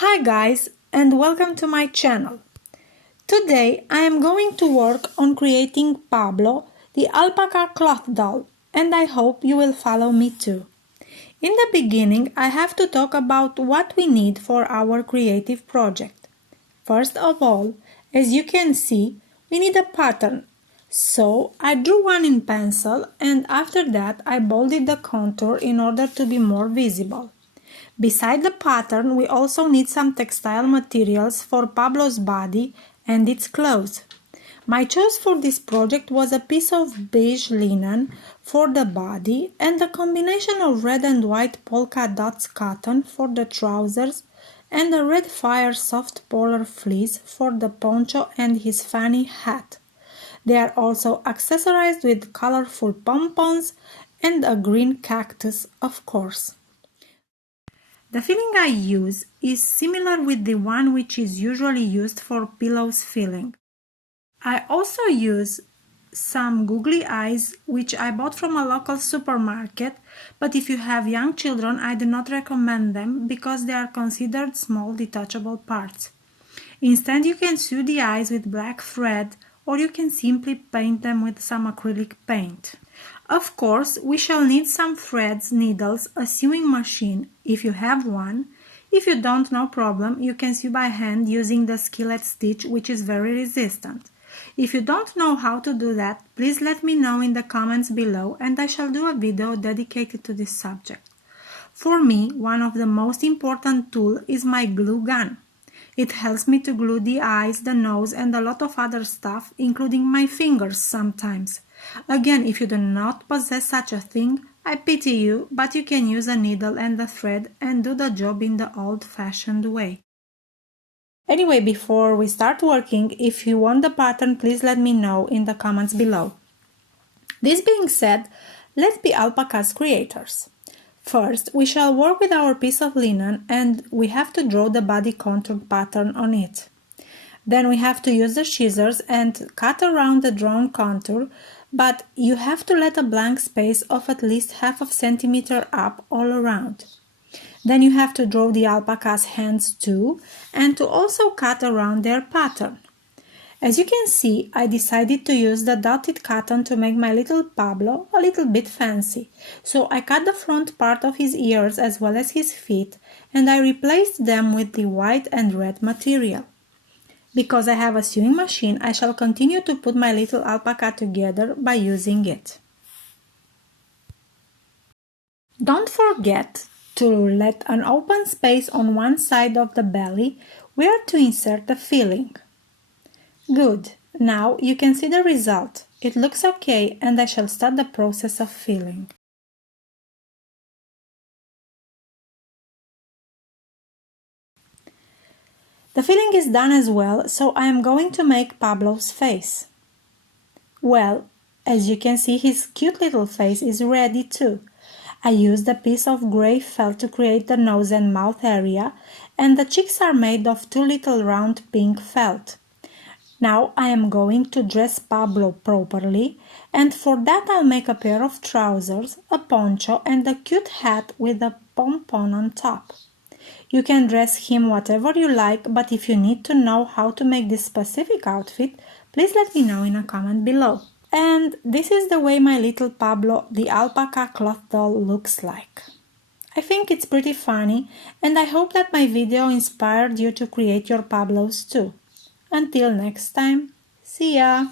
Hi guys, and welcome to my channel. Today I am going to work on creating Pablo, the alpaca cloth doll, and I hope you will follow me too. In the beginning, I have to talk about what we need for our creative project. First of all, as you can see, we need a pattern. So I drew one in pencil, and after that I bolded the contour in order to be more visible. Beside the pattern, we also need some textile materials for Pablo's body and its clothes. My choice for this project was a piece of beige linen for the body and a combination of red and white polka dots cotton for the trousers and a red fire soft polar fleece for the poncho and his funny hat. They are also accessorized with colorful pompons and a green cactus, of course. The filling I use is similar with the one which is usually used for pillows filling. I also use some googly eyes which I bought from a local supermarket, but if you have young children I do not recommend them because they are considered small detachable parts. Instead you can sew the eyes with black thread or you can simply paint them with some acrylic paint. Of course, we shall need some threads, needles, a sewing machine if you have one. If you don't, no problem, you can sew by hand using the skillet stitch which is very resistant. If you don't know how to do that, please let me know in the comments below and I shall do a video dedicated to this subject. For me, one of the most important tools is my glue gun. It helps me to glue the eyes, the nose and a lot of other stuff, including my fingers sometimes. Again, if you do not possess such a thing, I pity you, but you can use a needle and a thread and do the job in the old-fashioned way. Anyway, before we start working, if you want the pattern, please let me know in the comments below. This being said, let's be alpaca's creators. First, we shall work with our piece of linen and we have to draw the body contour pattern on it. Then we have to use the scissors and cut around the drawn contour, but you have to let a blank space of at least half a centimeter up all around. Then you have to draw the alpaca's hands too and to also cut around their pattern. As you can see, I decided to use the dotted cotton to make my little Pablo a little bit fancy. So I cut the front part of his ears as well as his feet and I replaced them with the white and red material. Because I have a sewing machine, I shall continue to put my little alpaca together by using it. Don't forget to let an open space on one side of the belly where to insert the filling. Good, now you can see the result. It looks okay and I shall start the process of filling. The filling is done as well, so I am going to make Pablo's face. Well, as you can see, his cute little face is ready too. I used a piece of grey felt to create the nose and mouth area, and the cheeks are made of two little round pink felt. Now I am going to dress Pablo properly, and for that I'll make a pair of trousers, a poncho and a cute hat with a pompon on top. You can dress him whatever you like, but if you need to know how to make this specific outfit, please let me know in a comment below. And this is the way my little Pablo, the alpaca cloth doll, looks like. I think it's pretty funny, and I hope that my video inspired you to create your Pablos too. Until next time, see ya!